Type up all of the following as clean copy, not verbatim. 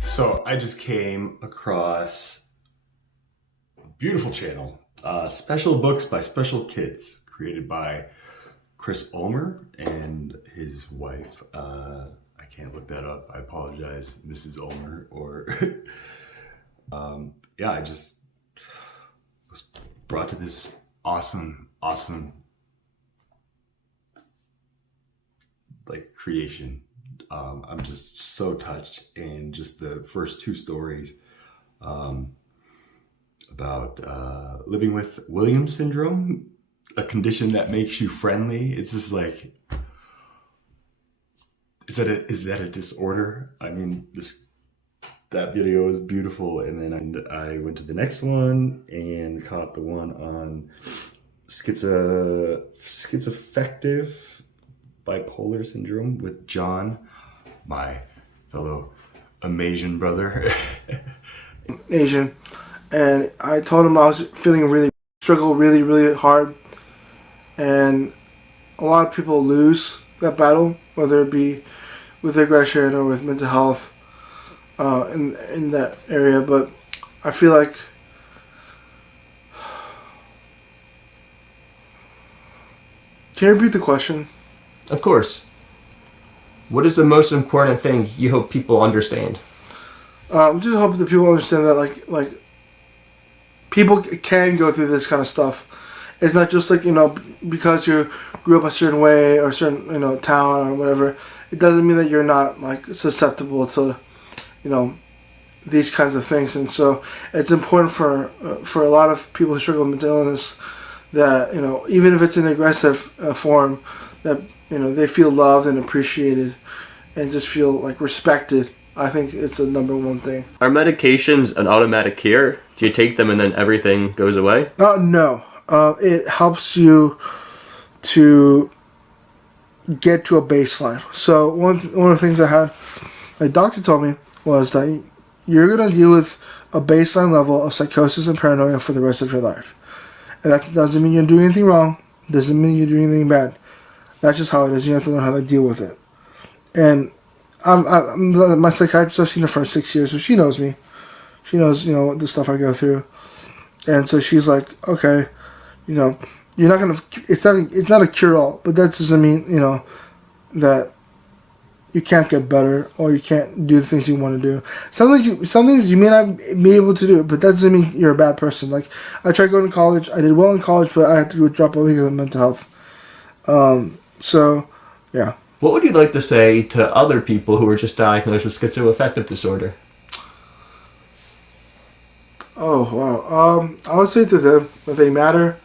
So I just came across a beautiful channel, Special Books by Special Kids, created by Chris Ulmer and his wife. I can't look that up. I apologize, Mrs. Ulmer. Or yeah, I just was brought to this awesome like creation. I'm just so touched, and just the first two stories about living with Williams syndrome, a condition that makes you friendly. It's just like, is that a disorder? I mean, that video is beautiful, and then I went to the next one and caught the one on schizoaffective bipolar syndrome with John, my fellow Asian brother. Asian, and I told him I was struggle really hard, and a lot of people lose that battle, whether it be with aggression or with mental health in that area. But I feel like can you repeat the question? Of course. What is the most important thing you hope people understand? Just hope that people understand that like people can go through this kind of stuff. It's not just like, because you grew up a certain way or a certain, town or whatever. It doesn't mean that you're not like susceptible to, these kinds of things. And so it's important for a lot of people who struggle with mental illness that, even if it's in aggressive form, that, they feel loved and appreciated and just feel like respected. I think it's the number one thing. Are medications an automatic cure? Do you take them and then everything goes away? No. It helps you to get to a baseline. So one of the things I had, my doctor told me, was that you're going to deal with a baseline level of psychosis and paranoia for the rest of your life. And that doesn't mean you're doing anything wrong. Doesn't mean you're doing anything bad. That's just how it is. You have to learn how to deal with it. And my psychiatrist, I've seen her for 6 years, so she knows me. She knows, the stuff I go through. And so she's like, okay, you're not going to, it's not a cure-all, but that doesn't mean, that you can't get better or you can't do the things you want to do. Some things you may not be able to do, but that doesn't mean you're a bad person. Like, I tried going to college. I did well in college, but I had to drop out because of mental health. So, yeah. What would you like to say to other people who are just diagnosed with schizoaffective disorder? Oh, wow. I would say to them that they matter,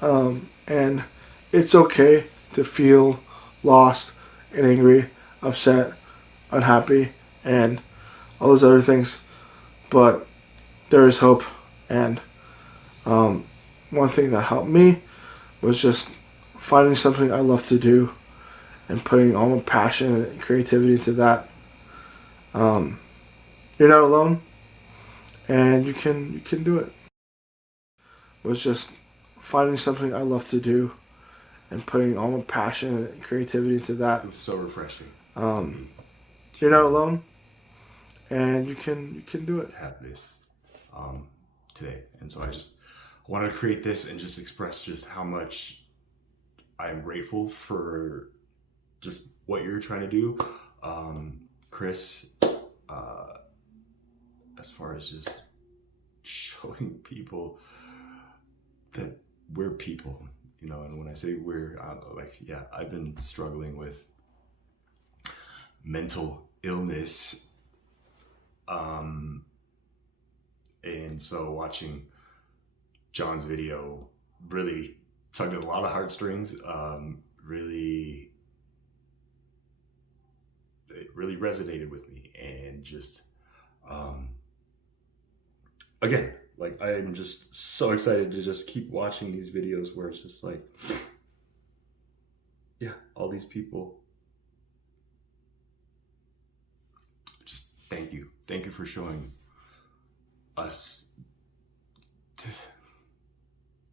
and it's okay to feel lost and angry, upset, unhappy, and all those other things. But there is hope, and one thing that helped me was just finding something I love to do and putting all my passion and creativity into that. You're not alone, and you can do it. It was just finding something I love to do and putting all my passion and creativity into that. It was so refreshing. You're not alone, and you can do it. Have this today, and so I wanted to create this and just express just how much I am grateful for just what you're trying to do, Chris, as far as just showing people that we're people, and when I say we're, I've been struggling with mental illness, and so watching John's video really tugged at a lot of heartstrings. It really resonated with me, and just again, like, I'm just so excited to just keep watching these videos where it's just like, yeah, all these people, just thank you for showing us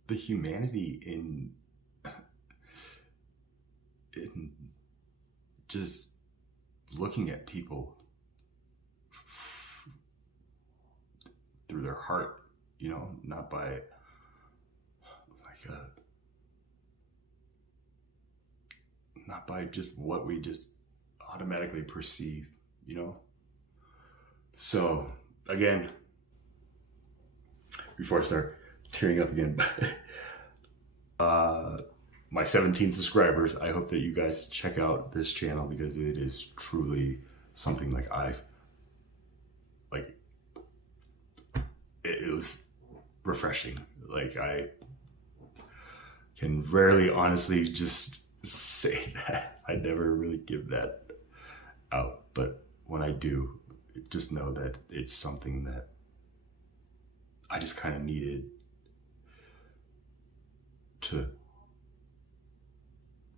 the humanity in just looking at people through their heart, you know, not by not by just what we just automatically perceive, you know. So again, before I start tearing up again, my 17 subscribers, I hope that you guys check out this channel because it is truly something like it was refreshing. Like, I can rarely honestly just say that. I never really give that out, but when I do, just know that it's something that I just kind of needed to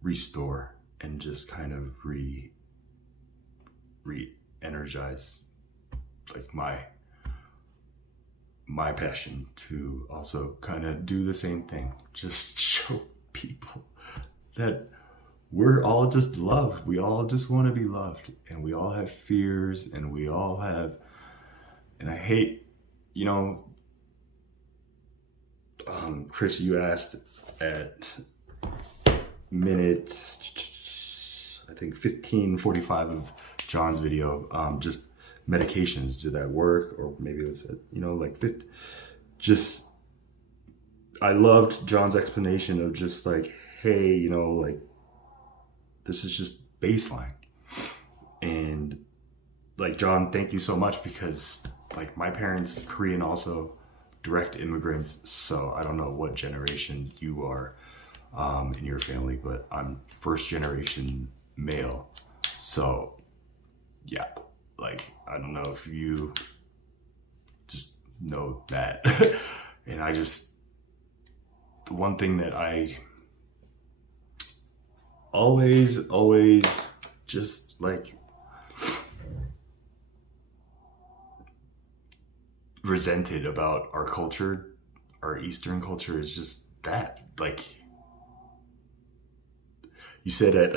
restore and just kind of re-energize like my passion to also kind of do the same thing. Just show people that we're all just loved. We all just want to be loved, and we all have fears, and we all have, and I hate, you know, Chris, you asked at minute, I think 15:45 of John's video, just medications, did that work? Or maybe it was, you know, like 50, just, I loved John's explanation of just like, hey, you know, like, this is just baseline. And like, John, thank you so much, because like my parents, Korean, also direct immigrants. So I don't know what generation you are in your family, but I'm first generation male. So yeah, like, I don't know if you just know that. And I just, the one thing that I always just like resented about our culture, our Eastern culture, is just that, like, you said at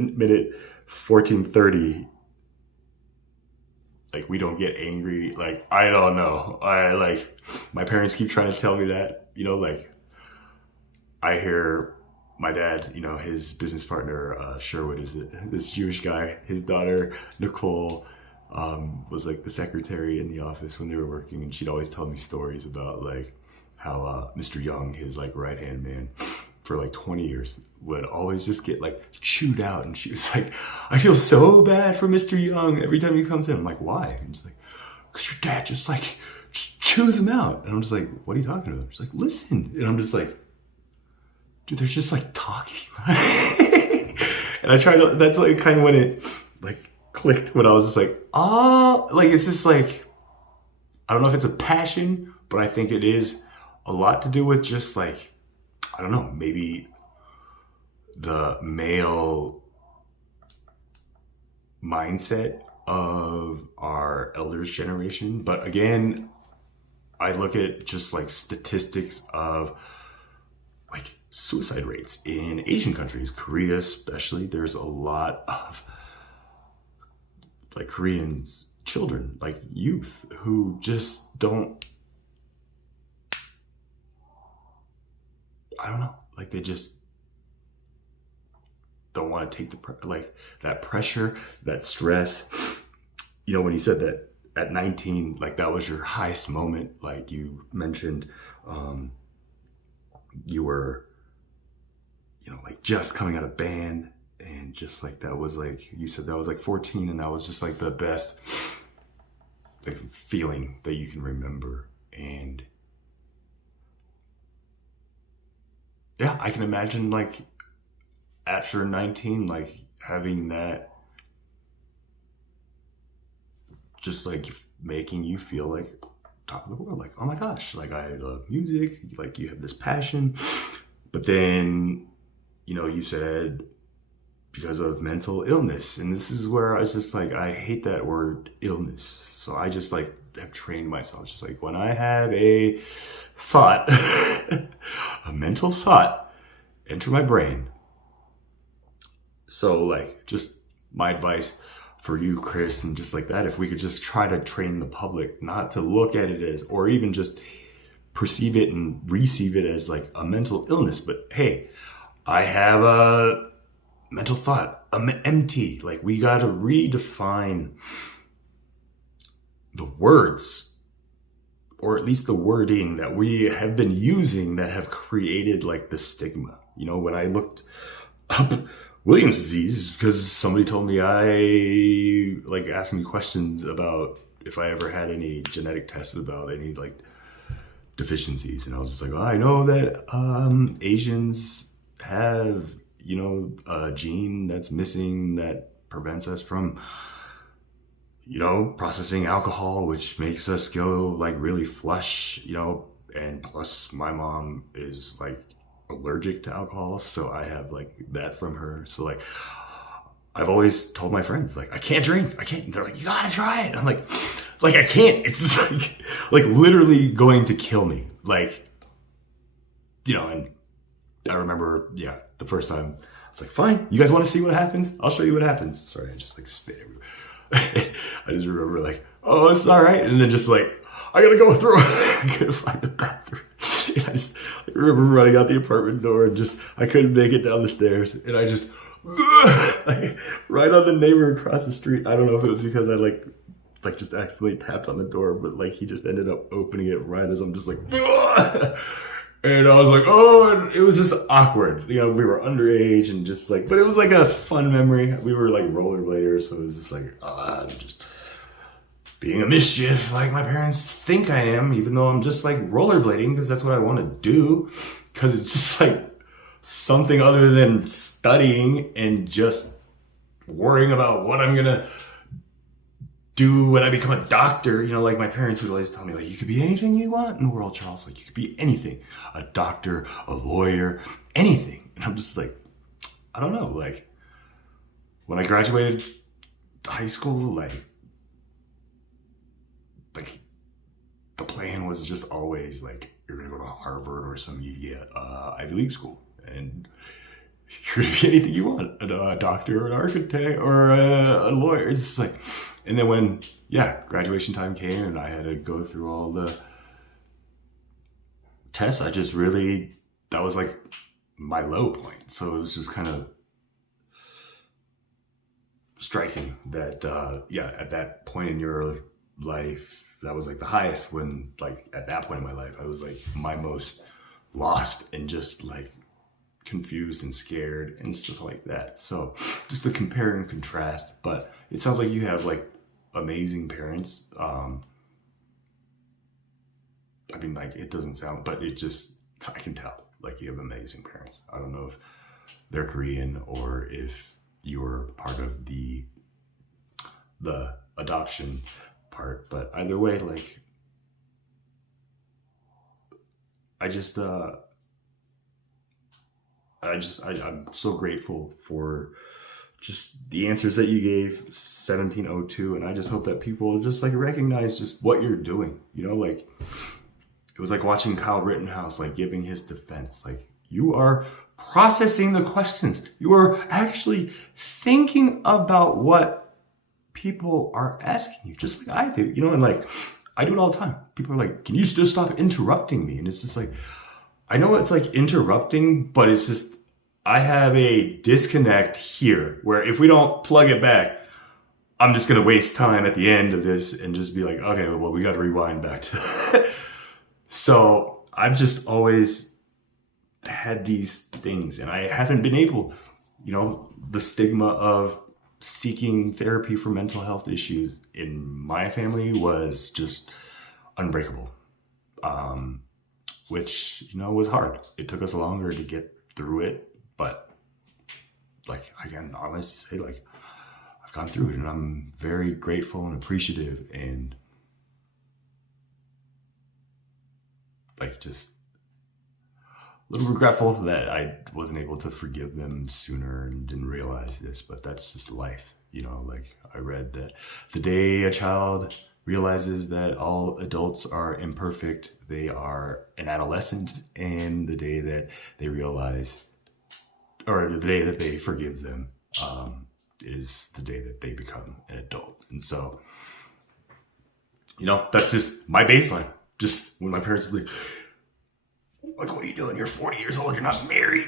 minute 14:30, like, we don't get angry. Like, I don't know. I like, my parents keep trying to tell me that, you know, like, I hear my dad, you know, his business partner, Sherwood, is this Jewish guy. His daughter, Nicole, was like the secretary in the office when they were working, and she'd always tell me stories about like how Mr. Young, his like right-hand man for like 20 years, would always just get like chewed out. And she was like, I feel so bad for Mr. Young every time he comes in. I'm like, why? And she's like, because your dad just chews him out. And I'm just like, what are you talking about? She's like, listen. And I'm just like, dude, there's just like talking. And I try to, that's like kind of when it like clicked, when I was just like, oh, like, it's just like, I don't know if it's a passion, but I think it is a lot to do with just like, I don't know, maybe the male mindset of our elders' generation. But again, I look at just like statistics of like suicide rates in Asian countries, Korea especially. There's a lot of like Koreans, children, like youth, who just don't, I don't know, like, they just don't want to take the like that pressure, that stress. You know, when you said that at 19, like, that was your highest moment, like you mentioned, you were, you know, like just coming out of band, and just like, that was like, you said that was like 14, and that was just like the best like feeling that you can remember. And yeah, I can imagine like after 19, like having that just like making you feel like top of the world, like, oh my gosh, like, I love music, like, you have this passion. But then, you know, you said because of mental illness. And this is where I was just like, I hate that word illness. So I just like have trained myself. Just like when I have a thought, a mental thought enter my brain. So like just my advice for you, Chris, and just like that, if we could just try to train the public not to look at it as, or even just perceive it and receive it as like a mental illness. But hey, I have a mental thought. I'm empty. Like we got to redefine the words, or at least the wording that we have been using that have created like the stigma. You know, when I looked up Williams disease, because somebody told me like asked me questions about if I ever had any genetic tests about any like deficiencies. And I was just like, oh, I know that Asians have, you know, a gene that's missing that prevents us from, you know, processing alcohol, which makes us go like really flush, you know, and plus my mom is like allergic to alcohol. So I have like that from her. So like, I've always told my friends, like, I can't drink. I can't. And they're like, you gotta try it. And I'm like, I can't. It's just like literally going to kill me. Like, you know, and I remember, yeah, the first time I was like, fine, you guys want to see what happens? I'll show you what happens. Sorry, I just like spit everywhere. I just remember like, oh, it's all right. And then just like, I gotta go through. I couldn't find the bathroom. And I just remember running out the apartment door and just, I couldn't make it down the stairs. And I just, like, right on the neighbor across the street. I don't know if it was because I like just accidentally tapped on the door, but like he just ended up opening it right as I'm just like, and I was like, oh, and it was just awkward. You know, we were underage and just like, but it was like a fun memory. We were like rollerbladers, so it was just like, just being a mischief like my parents think I am, even though I'm just like rollerblading because that's what I want to do. Because it's just like something other than studying and just worrying about what I'm gonna do when I become a doctor. You know, like my parents would always tell me, like, you could be anything you want in the world, Charles. Like, you could be anything. A doctor, a lawyer, anything. And I'm just like, I don't know. Like, when I graduated high school, like the plan was just always like, you're gonna go to Harvard or some Ivy League school. And you're gonna be anything you want. A doctor or an architect or a lawyer. It's just like, and then when, graduation time came and I had to go through all the tests, I just really, that was like my low point. So it was just kind of striking that, at that point in your life, that was like the highest when, like, at that point in my life, I was like my most lost and just like confused and scared and stuff like that. So just to compare and contrast, but it sounds like you have like amazing parents. I mean, like, it doesn't sound, but it just, I can tell like you have amazing parents. I don't know if they're Korean or if you're part of the adoption part, but either way, like, I'm so grateful for just the answers that you gave 1702, and I just hope that people just like recognize just what you're doing. You know, like, it was like watching Kyle Rittenhouse like giving his defense. Like, you are processing the questions. You are actually thinking about what people are asking you, just like I do. You know, and like, I do it all the time. People are like, can you still stop interrupting me? And it's just like, I know it's like interrupting, but it's just, I have a disconnect here where if we don't plug it back, I'm just going to waste time at the end of this and just be like, okay, well, we got to rewind back to that. So I've just always had these things, and I haven't been able, you know, the stigma of seeking therapy for mental health issues in my family was just unbreakable. Which, you know, was hard. It took us longer to get through it, but like, I can honestly say, like, I've gone through it and I'm very grateful and appreciative and like, just, little regretful that I wasn't able to forgive them sooner and didn't realize this, but that's just life. You know, like I read that the day a child realizes that all adults are imperfect, they are an adolescent, and the day that they realize, or the day that they forgive them, is the day that they become an adult. And so, you know, that's just my baseline. Just when my parents were like, what are you doing? You're 40 years old. You're not married.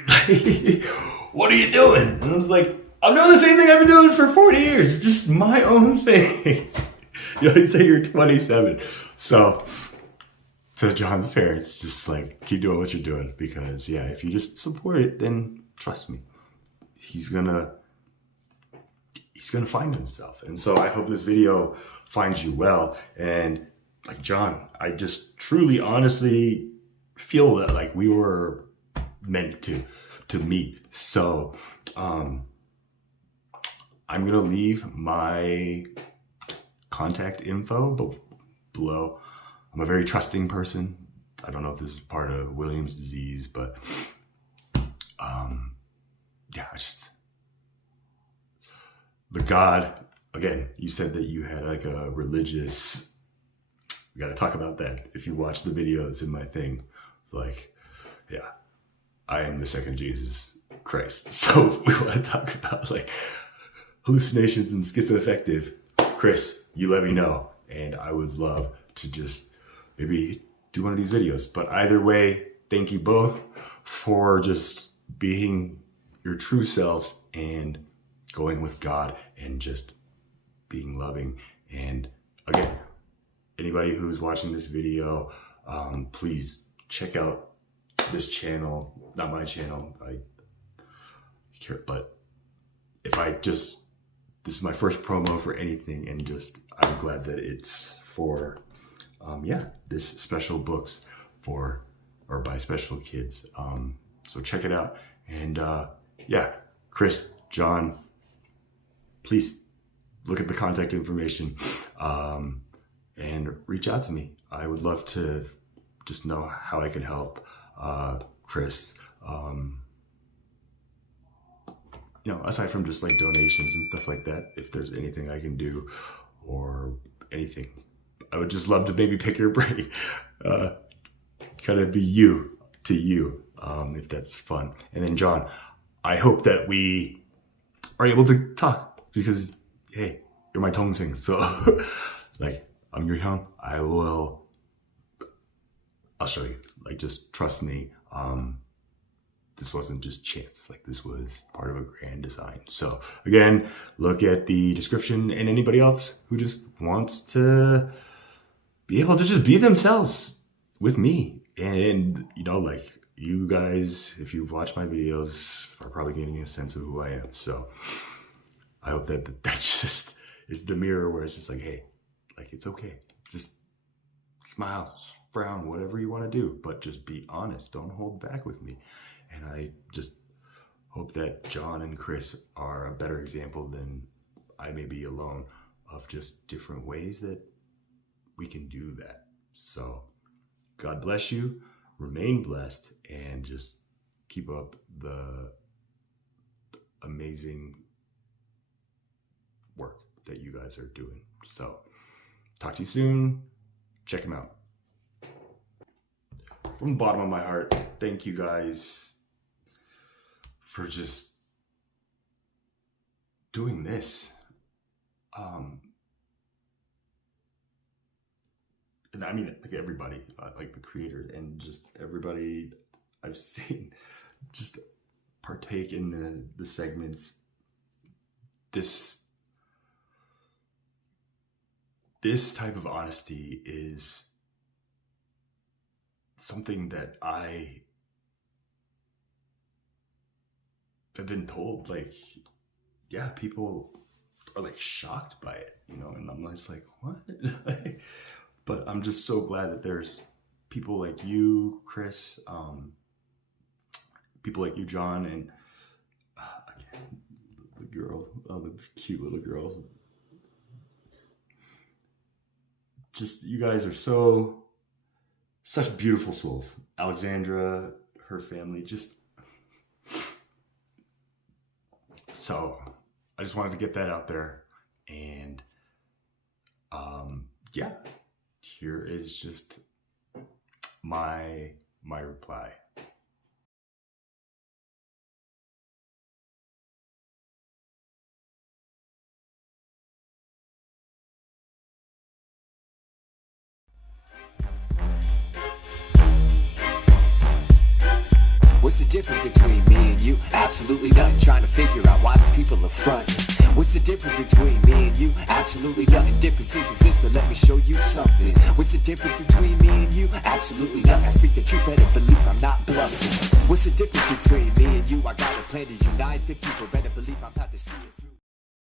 What are you doing? And I was like, I'm doing the same thing I've been doing for 40 years. Just my own thing. You know, you say you're 27. So to John's parents, just like keep doing what you're doing, because yeah, if you just support it, then trust me, he's gonna find himself. And so I hope this video finds you well. And like John, I just truly, honestly feel that like we were meant to meet. So I'm gonna leave my contact info below. I'm a very trusting person. I don't know if this is part of Williams disease, but yeah, I just, the God, again, you said that you had like a religious, we got to talk about that. If you watch the videos in my thing, it's like, yeah, I am the second Jesus Christ. So we want to talk about like hallucinations and schizoaffective. Chris, you let me know, and I would love to just maybe do one of these videos. But either way, thank you both for just being your true selves and going with God and just being loving. And again, anybody who's watching this video, please check out this channel, not my channel, I care, but if I just, this is my first promo for anything, and just, I'm glad that it's for, yeah, this special books for, or by special kids. So check it out. And yeah, Chris, John, please look at the contact information and reach out to me. I would love to just know how I can help Chris. You know, aside from just like donations and stuff like that, if there's anything I can do or anything, I would just love to maybe pick your brain. Kind of be you to you, if that's fun. And then John, I hope that we are able to talk, because hey, you're my tongue sing. So like, I'm your tongue. I'll show you. Like, just trust me. This wasn't just chance. Like, this was part of a grand design. So again, look at the description, and anybody else who just wants to be able to just be themselves with me. And you know, like, you guys, if you've watched my videos, are probably getting a sense of who I am. So I hope that just is the mirror where it's just like, hey, like, it's okay. Just smile, frown, whatever you want to do, but just be honest. Don't hold back with me. And I just hope that John and Chris are a better example than I may be alone, of just different ways that we can do that. So God bless you, remain blessed, and just keep up the amazing work that you guys are doing. So talk to you soon. Check them out. From the bottom of my heart, thank you guys for just doing this. And I mean, like, everybody, like the creators and just everybody I've seen just partake in the segments. This type of honesty is something that I have been told, like, yeah, people are like shocked by it, you know, and I'm just like, what? But I'm just so glad that there's people like you, Chris, people like you, John, and the girl, the cute little girl. Just, you guys are such beautiful souls. Alexandra, her family. So I just wanted to get that out there. And yeah, here is just my reply. What's the difference between me and you? Absolutely nothing. Trying to figure out why these people are front. What's the difference between me and you? Absolutely nothing. Differences exist, but let me show you something. What's the difference between me and you? Absolutely nothing. I speak the truth, better believe I'm not bluffing. What's the difference between me and you? I got a plan to unite the people, better believe I'm about to see it through.